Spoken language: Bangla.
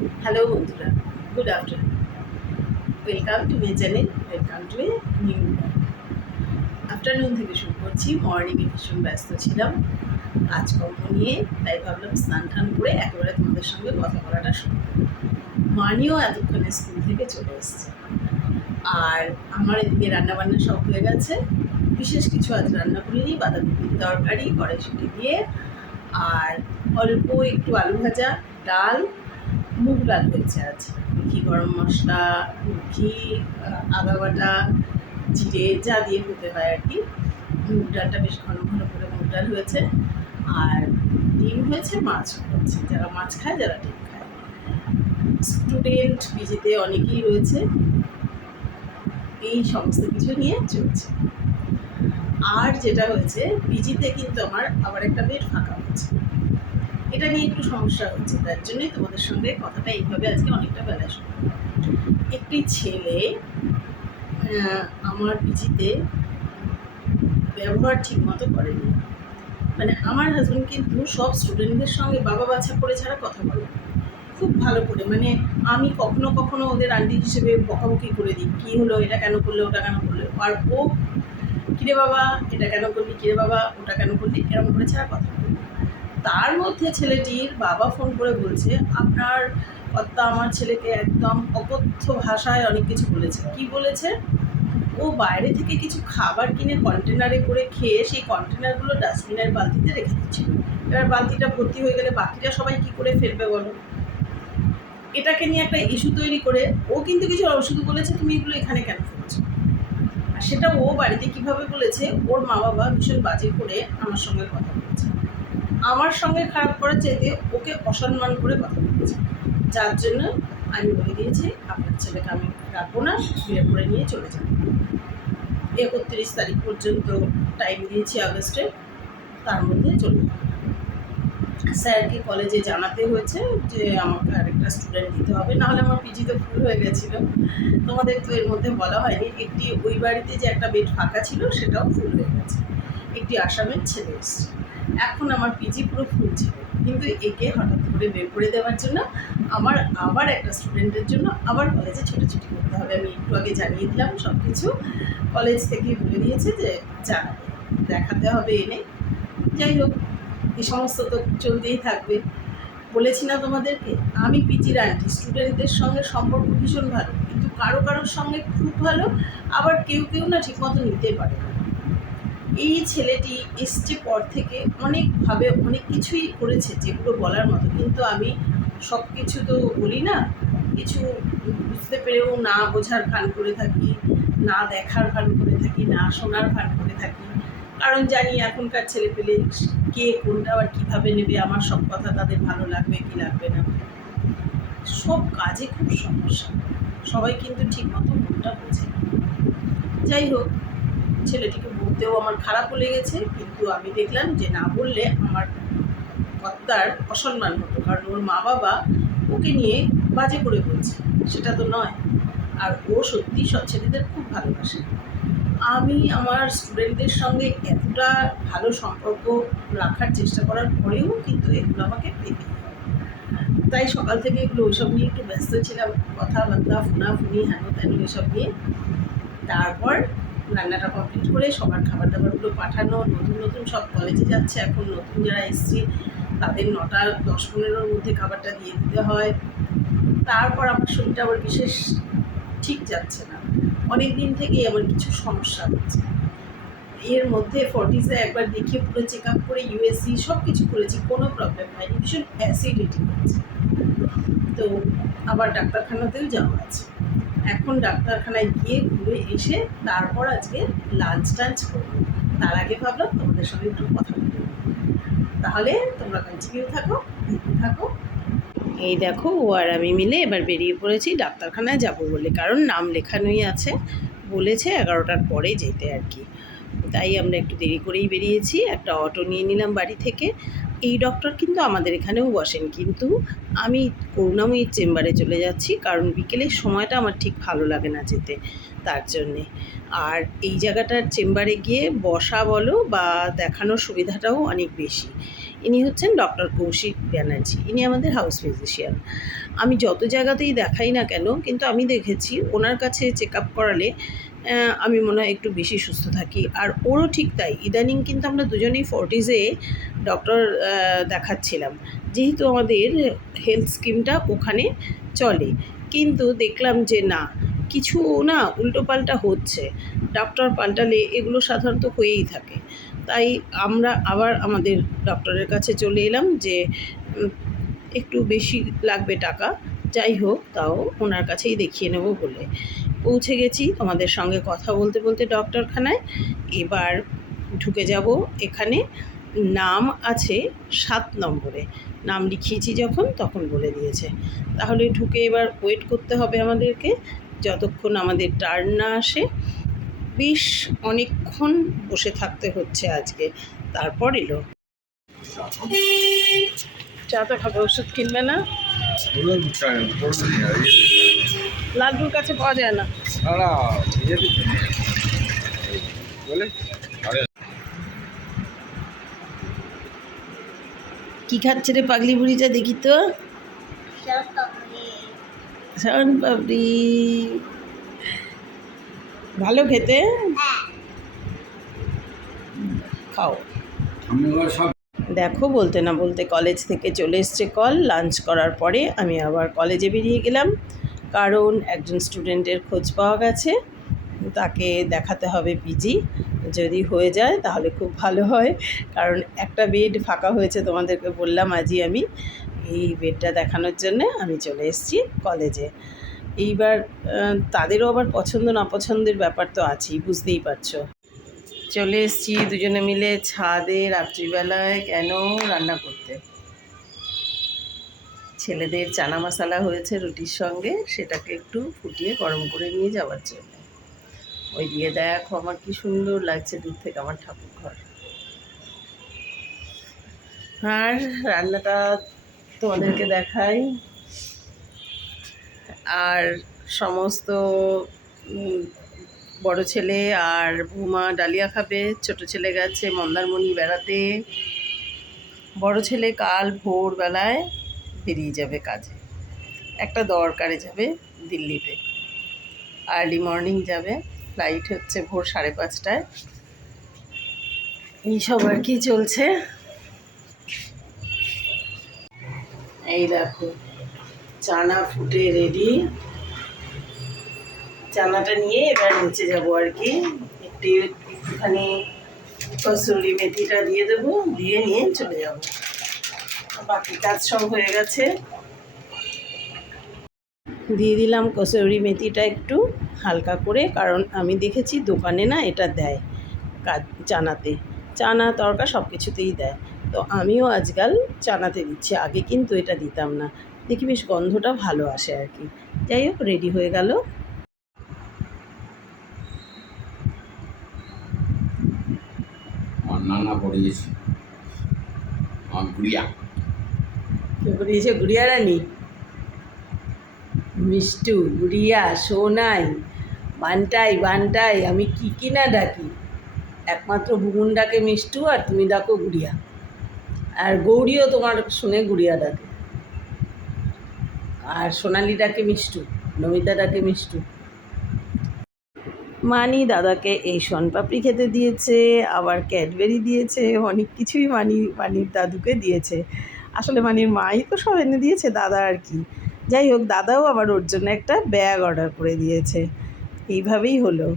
হ্যালো বন্ধুরা। Good afternoon welcome to my channel welcome to a new afternoon থেকে শুরু করছি। মর্নিংয়ে ভীষণ ব্যস্ত ছিলাম। কাজকর্ম নিয়ে, তাই ভাবলাম স্নান টান করে একেবারে তোমাদের সঙ্গে কথা বলাটা শুরু। মানিও এতক্ষণে স্কুল থেকে চলে এসছে। আর আমার এদিকে রান্নাবান্না সব হয়ে গেছে। বিশেষ কিছু আজ রান্না করিনি বাঁধাকপির তরকারি, কড়াইশুটি দিয়ে, আর অল্প একটু আলু ভাজা, ডাল মুগ ডাল হয়েছে আজ। ঘি, গরম মশলা, ঘি, আদা বাটা, জিরে, যা দিয়ে হতে হয় আর কি। মুগ ডালটা বেশ ঘন ঘন করে মুগ ডাল হয়েছে। আর ডিম হয়েছে, মাছ হয়েছে। যারা মাছ খায়, যারা ডিম খায়। স্টুডেন্ট পিজিতে অনেকেই রয়েছে। এই সমস্ত কিছু নিয়ে চলছে। আর যেটা হয়েছে পিজিতে কিন্তু আমার আবার একটা বেড ফাঁকা হয়েছে। এটা নিয়ে একটু সমস্যা হচ্ছে, তার জন্যই তোমাদের সঙ্গে কথাটা এইভাবে আজকে অনেকটা বেলা শুরু একটি ছেলে আমার পিজিতে ব্যবহার ঠিক মতো করেনি। মানে আমার হাজব্যান্ড কিন্তু সব স্টুডেন্টদের সঙ্গে বাবা বাছা করে ছাড়া কথা বলে খুব ভালো করে মানে আমি কখনো কখনো ওদের আন্টি হিসেবে বকাবকি করে দিই, কী হলো, এটা কেন করলে, ওটা কেন করলে? আর ও, কিরে বাবা, এটা কেন করলি, কিরে বাবা, ওটা কেন করলি? এরকম করে ছাড়া কথা বলে। তার মধ্যে ছেলেটির বাবা ফোন করে বলছে, আপনার কর্তা আমার ছেলেকে একদম অকথ্য ভাষায় অনেক কিছু বলেছে। কি বলেছে? ও বাইরে থেকে কিছু খাবার কিনে কন্টেনারে করে খেয়ে সেই কন্টেনারগুলো ডাস্টবিনের বালতিতে রেখে দিচ্ছিল। এবার বালতিটা ভর্তি হয়ে গেলে বাকিটা সবাই কি করে ফেলবে বলো? এটাকে নিয়ে একটা ইস্যু তৈরি করে ও কিন্তু কিছু শুধু বলেছে, তুমি এগুলো এখানে কেন ফেলছো? আর সেটা ও বাড়িতে কীভাবে বলেছে, ওর মা বাবা ভীষণ বাজে করে আমার সঙ্গে কথা আমার সঙ্গে খারাপ করার চাইতে ওকে অসম্মান করে কথা বলেছে। যার জন্য আমি বলে দিয়েছি, আপনার ছেলেকে আমি রাখব না, বিয়ে করে নিয়ে চলে যাব। একত্রিশ তারিখ পর্যন্ত টাইম দিয়েছি আগস্টে, তার মধ্যে চলে যাব। স্যারকে কলেজে জানাতে হয়েছে যে আমাকে আরেকটা স্টুডেন্ট দিতে হবে নাহলে আমার পিজি তো ফুল হয়ে গেছিল। তোমাদের তো এর মধ্যে বলা হয়নি, একটি ওই বাড়িতে যে একটা বেড ফাঁকা ছিল, সেটাও ফুল হয়ে গেছে। একটি আসামের ছেলে এসছে। এখন আমার পিজি পুরো ফুল ছিল। কিন্তু একে হঠাৎ করে বের করে দেওয়ার জন্য আমার আবার একটা স্টুডেন্টের জন্য আবার কলেজে ছোটাছুটি করতে হবে। আমি একটু আগে জানিয়ে দিলাম সব কিছু কলেজ থেকে বলে দিয়েছে যে জানাবে দেখাতে হবে এনে। যাই হোক এই সমস্ত তো চলতেই থাকবে। বলেছি না তোমাদেরকে, আমি পিজির আন্টি স্টুডেন্টদের সঙ্গে সম্পর্ক ভীষণ ভালো। কিন্তু কারও কারোর সঙ্গে খুব ভালো। আবার কেউ কেউ না ঠিকমতো নিতে পারে না। এই ছেলেটি এসছে পর থেকে অনেকভাবে অনেক কিছুই করেছে যেগুলো বলার মতো। কিন্তু আমি সব কিছু তো বলি না, কিছু বুঝতে পেরেও না বোঝার ভান করে থাকি, না দেখার ভান করে থাকি, না শোনার ভান করে থাকি। কারণ জানি এখনকার ছেলে পেলে কে কোনটা আবার কীভাবে নেবে, আমার সব কথা তাদের ভালো লাগবে কি লাগবে না। সব কাজে খুব সমস্যা। সবাই কিন্তু ঠিকমতো মনটা বোঝে। যাই হোক ছেলেটিকে বলতেও আমার খারাপও লেগেছে কিন্তু আমি দেখলাম যে না বললে আমার কর্তার অসম্মান হতো, কারণ ওর মা বাবা ওকে নিয়ে বাজে করে বলছে। সেটা তো নয়। আর ও সত্যি সব ছেলেদের খুব ভালোবাসে। আমি আমার স্টুডেন্টদের সঙ্গে এতটা ভালো সম্পর্ক রাখার চেষ্টা করার পরেও কিন্তু এগুলো আমাকে পেতে তাই সকাল থেকে এগুলো ওইসব নিয়ে একটু ব্যস্ত ছিলাম, কথাবার্তা, ফোনাফুনি হেন তেন এসব নিয়ে। তারপর রান্নাটা কমপ্লিট করে সবার খাবার দাবারগুলো পাঠানো, নতুন নতুন সব কলেজে যাচ্ছে, এখন নতুন যারা এসছে, তাদের নটা, দশ, পনেরোর মধ্যে খাবারটা দিয়ে দিতে হয়। তারপর আমার শরীরটা আবার বিশেষ ঠিক যাচ্ছে না। অনেক দিন থেকেই আমার কিছু সমস্যা হচ্ছে। এর মধ্যে ফর্টিসে একবার দেখিয়ে পুরো চেক আপ করে ইউএসসি সব কিছু করেছি, কোনো প্রবলেম হয়নি, ভীষণ অ্যাসিডিটি হচ্ছে। তো আবার ডাক্তারখানাতেও যাওয়া আছে। এখন ডাক্তারখানায় গিয়ে ঘুরে এসে তারপর আজকে লাঞ্চ টাঞ্চ করব। তার আগে ভাবলাম তোমাদের সঙ্গে একটু কথা বলব তাহলে তোমরা কন্টিনিউ থাকো, দেখতে থাকো। এই দেখো, ও আর আমি মিলে এবার বেরিয়ে পড়েছি, ডাক্তারখানায় যাব বলে। কারণ নাম লেখানোই আছে। বলেছে এগারোটার পরে যেতে আর কি। তাই আমরা একটু দেরি করেই বেরিয়েছি। একটা অটো নিয়ে নিলাম বাড়ি থেকে। এই ডক্টর কিন্তু আমাদের এখানেও বসেন। কিন্তু আমি করুণাময়ীর চেম্বারে চলে যাচ্ছি, কারণ বিকেলের সময়টা আমার ঠিক ভালো লাগে না যেতে, তার জন্যে। আর এই জায়গাটার চেম্বারে গিয়ে বসা বলো বা দেখানোর সুবিধাটাও অনেক বেশি। ইনি হচ্ছেন ডক্টর কৌশিক ব্যানার্জি, ইনি আমাদের হাউস ফিজিশিয়ান আমি যত জায়গাতেই দেখাই না কেন, কিন্তু আমি দেখেছি, ওনার কাছে চেক আপ করালে আমি মনে হয় একটু বেশি সুস্থ থাকি। আর ওরও ঠিক তাই, ইদানিং কিন্তু আমরা দুজনেই ফোর্টিজে ডক্টর দেখাচ্ছিলাম। যেহেতু আমাদের হেলথ স্কিমটা ওখানে চলে। কিন্তু দেখলাম যে না, কিছু না উল্টোপাল্টা হচ্ছে। ডক্টর পাল্টালে এগুলো সাধারণত হয়েই থাকে। তাই আমরা আবার আমাদের ডক্টরের কাছে চলে এলাম যে একটু বেশি লাগবে টাকা। যাই হোক, তাও ওনার কাছেই দেখিয়ে নেব বলে। পৌঁছে গেছি তোমাদের সঙ্গে কথা বলতে বলতে ডক্টরখানায়। এবার ঢুকে যাব এখানে। নাম আছে সাত নম্বরে। নাম লিখিয়েছি যখন, তখন বলে দিয়েছে। তাহলে ঢুকে এবার ওয়েট করতে হবে আমাদেরকে। যতক্ষণ আমাদের টার্ন না আসে, বেশ অনেকক্ষণ বসে থাকতে হচ্ছে আজকে। তারপর এলো। চা তো খাবে, ওষুধ কিনবে না? লালটুর কাছে পাওয়া যায় না। কি খাচ্ছে রে পাগলি বুড়িটা দেখি তো? ভালো খেতে? খাও। দেখো বলতে না বলতে কলেজ থেকে চলে এসছে কল লাঞ্চ করার পরে আমি আবার কলেজে বেরিয়ে গেলাম। কারণ একজন স্টুডেন্টের খোঁজ পাওয়া গেছে, তাকে দেখাতে হবে পিজি যদি হয়ে যায় তাহলে খুব ভালো হয়, কারণ একটা বেড ফাঁকা হয়েছে তোমাদেরকে বললাম আজই আমি, এই বেডটা দেখানোর জন্য আমি চলে এসেছি কলেজে এইবার তাদেরও আবার পছন্দ না পছন্দের ব্যাপার তো আছেই, বুঝতেই পারছ। চলে এসেছি দুজনে মিলে ছাদে রাত্রিবেলায় কেন রান্না করতে? ছেলেদের চানা মশালা হয়েছে রুটির সঙ্গে, সেটাকে একটু ফুটিয়ে গরম করে নিয়ে যাওয়ার জন্য। ওই দিয়ে দেখো, আমার কি সুন্দর লাগছে দূর থেকে আমার ঠাকুর ঘর। আর রান্নাটা তোমাদেরকে দেখাই। আর সমস্ত বড় ছেলে আর বৌমা ডালিয়া খাবে, ছোট ছেলে গেছে মন্দারমণি বেড়াতে। বড় ছেলে কাল ভোরবেলায় বেরিয়ে যাবে কাজে। একটা দরকারে যাবে দিল্লিতে। আর্লি মর্নিং যাবে ফ্লাইট হচ্ছে ভোর সাড়ে পাঁচটায়। এইসব আর কি চলছে? এই দেখো, চানা ফুটে রেডি চানাটা নিয়ে এবার নিচে যাব আর কি। একটু একটুখানি কসুরি মেথিটা দিয়ে দেবো, দিয়ে নিয়ে চলে যাব। বাকি কাজ সব হয়ে গেছে। দিয়ে দিলাম কসৌরি মেথিটা একটু হালকা করে কারণ আমি দেখেছি দোকানে না এটা দেয় কাজ চানাতে। চানা তরকা সব কিছুতেই দেয়। তো আমিও আজকাল চানাতে দিচ্ছি আগে কিন্তু এটা দিতাম না। দেখি বেশ গন্ধটা ভালো আসে আর কি। যাই হোক রেডি হয়ে গেল। নানা পড়িয়েছে আমার গুড়িয়া। বেরিয়েছে গুড়িয়া রানী মিষ্টু, গুড়িয়া, সোনাই, বানটাই বানটাই, আমি কি কি না ডাকি? একমাত্র বুগুন ডাকে মিষ্টু আর তুমি ডাকো গুড়িয়া। আর গৌরীও তোমার শুনে গুড়িয়া ডাকে। আর সোনালি ডাকে মিষ্টু, নমিতা ডাকে মিষ্টু। মানি দাদাকে এই শনপাপড়ি খেতে দিয়েছে, আবার ক্যাডবেরি দিয়েছে, অনেক কিছুই মানি, মানির দাদুকে দিয়েছে। আসলে মানে মাই তো সব এনে দিয়েছে, দাদা আর কি। যাই হোক, দাদাও আবার ওর জন্য একটা ব্যাগ অর্ডার করে দিয়েছে। এইভাবেই হলো।